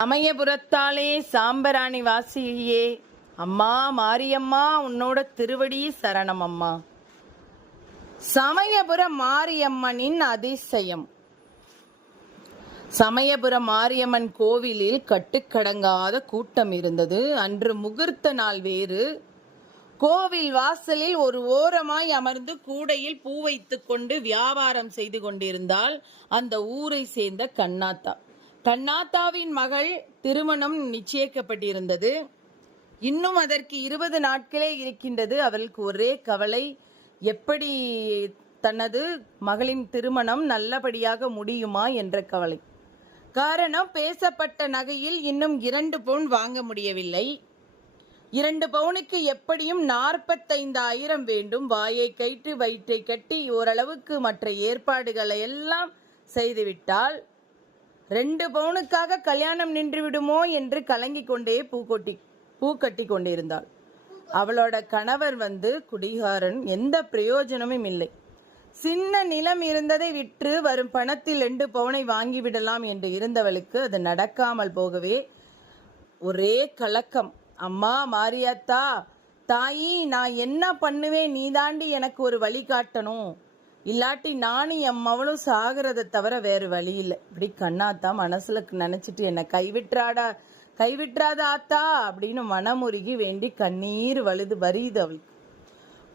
சமயபுரத்தாலே சாம்பராணி வாசியே அம்மா மாரியம்மா உன்னோட திருவடி சரணம் அம்மா. சமயபுர மாரியம்மனின் அதிசயம். சமயபுர மாரியம்மன் கோவிலில் கட்டுக்கடங்காத கூட்டம் இருந்தது. அன்று முகூர்த்த நாள் வேறு. கோவில் வாசலில் ஒரு ஓரமாய் அமர்ந்து கூடையில் பூ வைத்துக் கொண்டு வியாபாரம் செய்து கொண்டிருந்தால் அந்த ஊரை சேர்ந்த கண்ணாத்தா. கண்ணாத்தாவின் மகள் திருமணம் நிச்சயிக்கப்பட்டிருந்தது. இன்னும் அதற்கு 20 நாட்களே இருக்கின்றது. அவளுக்கு ஒரே கவலை, எப்படி தனது மகளின் திருமணம் நல்லபடியாக முடியுமா என்ற கவலை. காரணம், பேசப்பட்ட நகையில் இன்னும் 2 பவுன் வாங்க முடியவில்லை. 2 பவுனுக்கு எப்படியும் 45,000 வேண்டும். வாயை கைட்டு வயிற்றை கட்டி ஓரளவுக்கு மற்ற ஏற்பாடுகளை எல்லாம் செய்துவிட்டால் 2 பவுனுக்காக கல்யாணம் நின்று விடுமோ என்று கலங்கி கொண்டே பூ கட்டி கொண்டிருந்தாள். அவளோட கணவர் குடிகாரன், எந்த பிரயோஜனமும் இல்லை. சின்ன நிலம் இருந்ததை விற்று வரும் பணத்தில் 2 பவுனை வாங்கிவிடலாம் என்று இருந்தவளுக்கு அது நடக்காமல் போகவே ஒரே கலக்கம். அம்மா மாரியாத்தா, தாயி, நான் என்ன பண்ணுவேன்? நீ தாண்டி எனக்கு ஒரு வழி காட்டணும். இல்லாட்டி நானும் என் மவளும் சாகிறத தவிர வேறு வழி இல்லை. இப்படி கண்ணாத்தா மனசுல நினைச்சிட்டு, என்ன கைவிட்டுறாத ஆத்தா அப்படின்னு மனமுருகி வேண்டி கண்ணீர் வரியுது அவளுக்கு.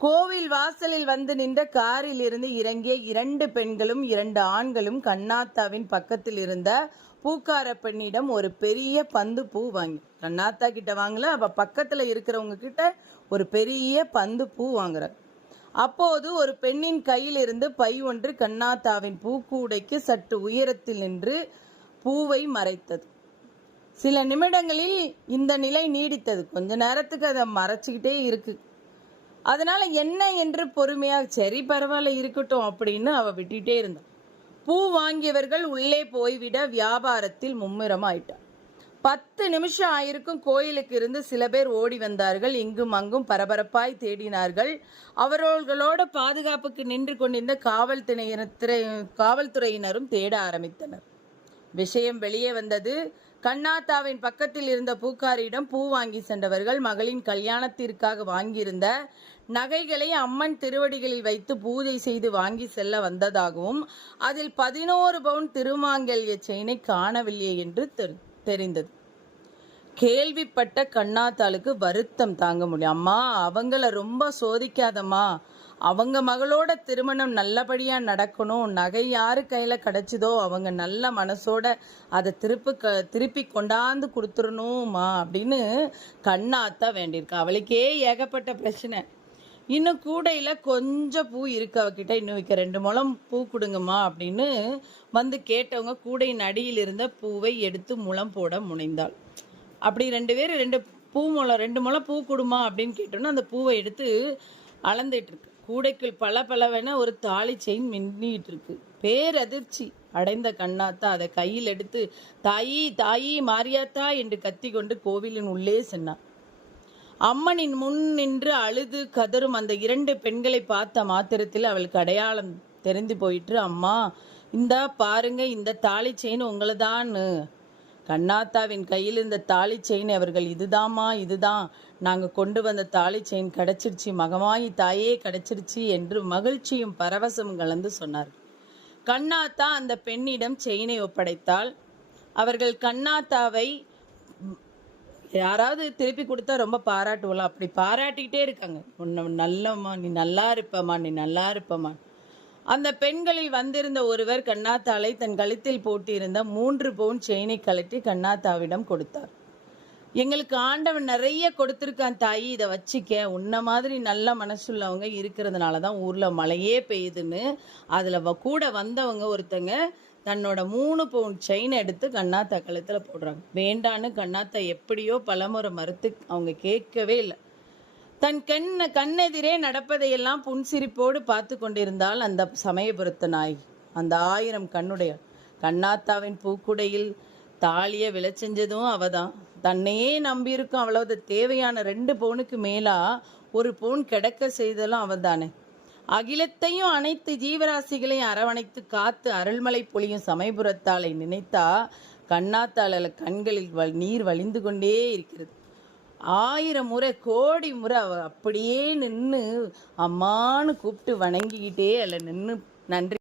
கோவில் வாசலில் நின்ற காரில் இருந்து இறங்கிய 2 பெண்களும் 2 ஆண்களும் கண்ணாத்தாவின் பக்கத்தில் இருந்த பூக்கார பெண்ணிடம் ஒரு பெரிய பந்து பூ வாங்கி, கண்ணாத்தா கிட்ட வாங்கல, அவ பக்கத்துல இருக்கிறவங்க கிட்ட ஒரு பெரிய பந்து பூ வாங்குறார். அப்போது ஒரு பெண்ணின் கையில் இருந்து பை ஒன்று கண்ணாத்தாவின் பூக்கூடைக்கு சற்று உயரத்தில் நின்று பூவை மறைத்தது. சில நிமிடங்களில் இந்த நிலை நீடித்தது. கொஞ்ச நேரத்துக்கு அதை மறைச்சிக்கிட்டே இருக்கு. அதனால என்ன என்று பொறுமையாக, சரி பரவாயில்ல இருக்கட்டும் அப்படின்னு அவ விட்டுட்டே இருந்தாள். பூ வாங்கியவர்கள் உள்ளே போய்விட வியாபாரத்தில் மும்முரமாயிட்டார். 10 நிமிஷம் ஆயிருக்கும். கோயிலுக்கு இருந்து சில பேர் ஓடி வந்தார்கள். இங்கும் அங்கும் பரபரப்பாய் தேடினார்கள். அவர்களோட பாதுகாப்புக்கு நின்று கொண்டிருந்த காவல்துறையினரும் தேட ஆரம்பித்தனர். விஷயம் வெளியே வந்தது. கண்ணாத்தாவின் பக்கத்தில் இருந்த பூக்காரியிடம் பூ வாங்கி சென்றவர்கள் மகளின் கல்யாணத்திற்காக வாங்கியிருந்த நகைகளை அம்மன் திருவடிகளில் வைத்து பூஜை செய்து வாங்கி செல்ல வந்ததாகவும் அதில் 11 பவுன் திருமாங்கல்ய செயினை காணவில்லை என்று தெரிந்தது. கேள்விப்பட்ட கண்ணாத்தாளுக்கு வருத்தம் தாங்க முடியும். அம்மா, அவங்கள ரொம்ப சோதிக்காதம்மா. அவங்க மகளோட திருமணம் நல்லபடியா நடக்கணும். நகை யாரு கையில கிடைச்சதோ அவங்க நல்ல மனசோட அதை திருப்பி கொண்டாந்து கொடுத்துடணுமா அப்படின்னு கண்ணாத்தா வேண்டியிருக்கா. அவளுக்கே ஏகப்பட்ட பிரச்சனை. இன்னும் கூடையில கொஞ்சம் பூ இருக்கு அவகிட்ட, இன்னும் 2 முழம் பூ கொடுங்கம்மா அப்படின்னு கேட்டவங்க கூடையின் அடியில் இருந்த பூவை எடுத்து முழம் போட முனைந்தாள். அப்படி 2 பேர் 2 முழம் பூ கொடுமா அப்படின்னு கேட்டோன்னா அந்த பூவை எடுத்து அளந்துட்டு இருக்கு. கூடைக்குள் பளபளவென ஒரு தாலி செயின் மின்னிட்டு இருக்கு. பேரதிர்ச்சி அடைந்த கண்ணாத்தா அதை கையில் எடுத்து, தாயி தாயி மாரியாத்தா என்று கத்தி கொண்டு கோவிலின் உள்ளே சென்னார். அம்மனின் முன் நின்று அழுது கதரும் அந்த 2 பெண்களை பார்த்த மாத்திரத்தில் அவளுக்கு அடையாளம் தெரிந்து போயிட்டு, அம்மா இந்தா பாருங்க, இந்த தாலி செயின் உங்களதான்னு. கண்ணாத்தாவின் கையில் இந்த தாலி செயின் அவர்கள், இதுதான் நாங்கள் கொண்டு வந்த தாலி செயின் கிடைச்சிருச்சு, மகமாயி தாயே கிடைச்சிருச்சு என்று மகிழ்ச்சியும் பரவசமும் கலந்து சொன்னார். கண்ணாத்தா அந்த பெண்ணிடம் செயினை ஒப்படைத்தால் அவர்கள் கண்ணாத்தாவை யாராவது திருப்பி கொடுத்தா ரொம்ப பாராட்டுவோம். அப்படி பாராட்டிக்கிட்டே இருக்காங்க. உன்னை நல்லம்மா, நீ நல்லா இருப்பம்மா. அந்த பெண்களில் வந்திருந்த ஒருவர் கண்ணாத்தாளை தன் கழுத்தில் போட்டிருந்த 3 பவுன் செயினை கழட்டி கண்ணாத்தாவிடம் கொடுத்தார். எங்களுக்கு ஆண்டவன் நிறைய கொடுத்துருக்கான் தாயி, இதை வச்சிக்க. உன்ன மாதிரி நல்ல மனசுள்ளவங்க இருக்கிறதுனால தான் ஊரில் மழையே பெய்யுதுன்னு அதில் கூட வந்தவங்க ஒருத்தங்க தன்னோட 3 பவுன் செயினை எடுத்து கண்ணாத்தா கழுத்தில் போடுறாங்க. வேண்டான்னு கண்ணாத்தா எப்படியோ பலமுறை மறுத்து அவங்க கேட்கவே இல்லை. தன் கண்ணெதிரே நடப்பதையெல்லாம் புன்சிரிப்போடு பார்த்து கொண்டிருந்தால் அந்த சமயபுரத்து நாய், அந்த 1000 கண்ணுடைய கண்ணாத்தாவின் பூக்குடையில் தாலியை விளைச்செஞ்சதும் அவதான். தன்னையே நம்பியிருக்கும் அவ்வளவு தேவையான 2 பவுனுக்கு மேலா 1 பவுன் கிடக்க செய்தலும் அவதானே. அகிலத்தையும் அனைத்து ஜீவராசிகளையும் அரவணைத்து காத்து அருள்மலை பொழியும் சமயபுரத்தாளை நினைத்தா கண்ணாத்தால கண்களில் நீர் வழிந்து கொண்டே இருக்கிறது. 1000 முறை கோடி முறை அவ அப்படியே நின்று அம்மான்னு கூப்பிட்டு வணங்கிக்கிட்டே அதில் நின்று நன்றி